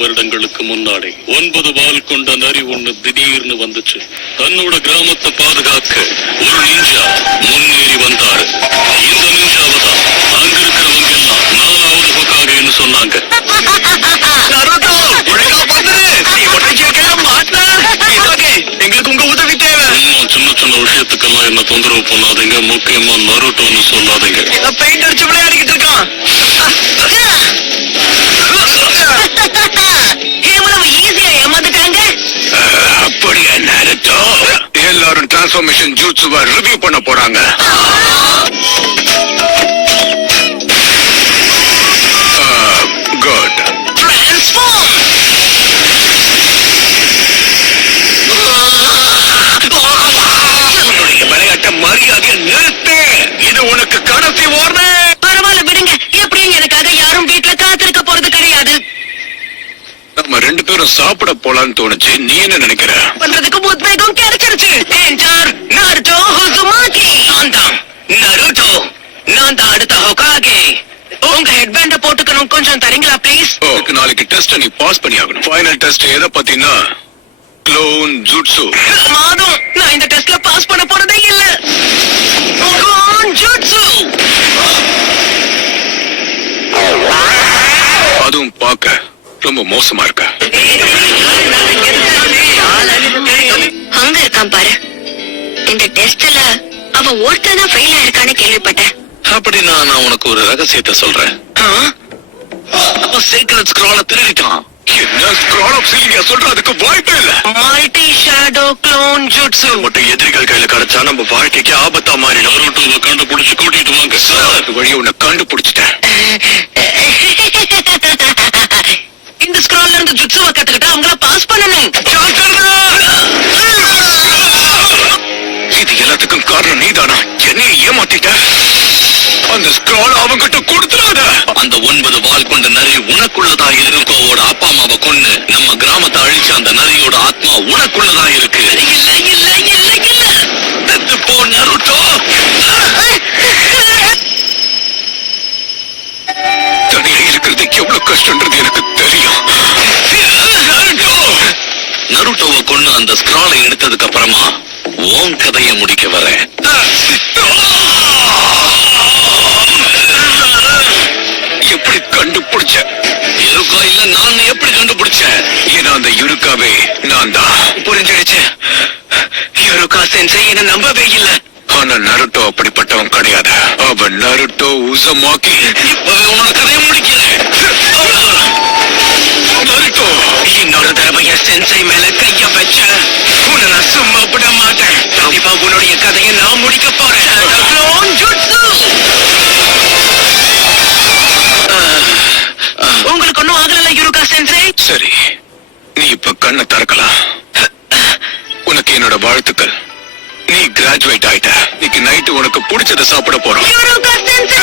வருடங்களுக்கு முன்னாடி 9 வால் கொண்ட நரி ஒண்ணு திடீர்னு வந்துச்சு. தன்னோட கிராமத்தை பாதுகாக்க ஒரு நிஞ்சா முன்னேறி வந்தாரு. இந்த நிஞ்சாவை தான் அங்க இருக்கிறவங்க எல்லாம் 4வது ஹோகாகேன்னு சொன்னாங்க. எங்களுக்கு உங்க உதவி தேவை. சின்ன சின்ன விஷயத்துக்கெல்லாம் என்ன தொந்தரவு பண்ணாதீங்க. முக்கியமா நருட்டோன்னு சொல்லாதீங்க. பெயிண்ட் அடிச்சு விளையாடிக்கிட்டு இருக்கான். அப்படியா நருட்டோ? எல்லாரும் டிரான்ஸ்ஃபர்மேஷன் ஜூட்ஸுவை ரிவ்யூ பண்ண போறாங்க. குட். விளையாட்ட மரியாதையை நிறுத்து. இது உனக்கு கடைசி வார்னிங். பரவாயில்ல விடுங்க. எப்படியும் எனக்காக யாரும் வீட்டுல காத்திருக்க போறது கிடையாது. நம்ம 2 பேரும் சாப்பிட போலான்னு தோணுச்சு. நீ என்ன நினைக்கிற? பண்றதுக்கு உத்வேகம் கிடைச்சிருச்சு. என்ஜார் நருட்டோ உசுமாகி. நான் தான் நருட்டோ. நான் தான் அடுத்த ஹோகாகே. உங்க ஹெட்பேண்ட போட்டுக்கணும். கொஞ்சம் தரீங்களா ப்ளீஸ்? நாளைக்கு டெஸ்ட் நீ பாஸ் பண்ணி ஆகணும். ஃபைனல் டெஸ்ட் எதை பத்தினா க்ளோன் ஜூட்ஸு. மாதம் நான் இந்த டெஸ்ட்ல பாஸ் பண்ண போறதே இல்ல. Clone jutsu. அதுவும் பார்க்க ரொம்ப மோசமா இருக்க. அங்க இருக்கான் பாரு. இந்த டெஸ்ட்ல அவன் ஒருத்தனா ஃபெயில் ஆயிருக்கான்னு கேள்விப்பட்டேன். அப்படின்னா நான் உனக்கு ஒரு ரகசியத்தை சொல்றேன். சீக்ரெட் ஸ்க்ரால திருடிட்டான். என்ன ஸ்க்ரால் ஆஃப் சீலிங்கா சொல்றதுக்கு வாய்ப்பே இல்ல. Multi shadow clone jutsu. மட்டும் எதிரிகள் கையில கிடைச்சா நம்ம வாழ்க்கைக்கு ஆபத்தா மாறிடும். நருட்டோவை கண்டுபிடிச்சு கூட்டிட்டு வாங்க. அது வழி உன்னை கண்டுபிடிச்சிட்டேன். இந்த ஸ்க்ரால்ல இருந்து ஜுட்ஸுவை கத்துக்கிட்டு அவங்கள பாஸ் பண்ணணும். இது எல்லாத்துக்கும் காரணம் நீதானா? என்னைய ஏமாத்திட்ட. அந்த ஸ்க்ரால் அவங்கிட்ட கொடுத்துறாத. அந்த 9 வால் கொண்ட நரி உனக்குள்ளதா இருக்கோவோட அப்பா அம்மாவை கொன்னு நம்ம கிராமத்தை அழிச்ச அந்த நரியோட ஆத்மா உனக்குள்ளதா இருக்கு. இல்ல இல்ல இல்ல இல்ல. செத்து போ நருட்டோ. தனியா இருக்கிறது எவ்வளவு கஷ்டம்ன்றது எனக்கு தெரியும். நருட்டோவை கொன்னு அந்த ஸ்க்ராலை எடுத்ததுக்கு அப்புறமா உன் கதையை முடிக்க வரேன். எப்படி கண்டுபிடிச்ச? இருக்கா இல்ல நான் எப்படி கண்டுபிடிச்சேன்? ஏன்னா அந்த யுருக்காவே நான் தான். புரிஞ்சிடுச்சு. யுருகா சென்சை என்ன நம்பவே இல்ல. ஆனா நருட்டோ அப்படிப்பட்டவன் கிடையாது. அவன் நருட்டோ உசுமாகி. இப்பவே உன்னோட கதையை முடிக்கிறேன். நருட்டோ இன்னொரு தடவை என் சென்சை மேல கைய வச்ச உன்னை நான் சும்மா விட மாட்டேன். கண்டிப்பா உன்னுடைய கதையை நான் முடிக்க போறேன். Clone jutsu. உங்களுக்கு ஒண்ணும் ஆகல யுருகா சென்சை? சரி, நீ இப்ப கண்ணை திறக்கலாம். உனக்கு என்னோட வாழ்த்துக்கள். நீ கிராஜுவேட் ஆயிட்ட. இன்னைக்கு நைட்டு உனக்கு பிடிச்சதை சாப்பிட போறோம். யுருகா சென்சை.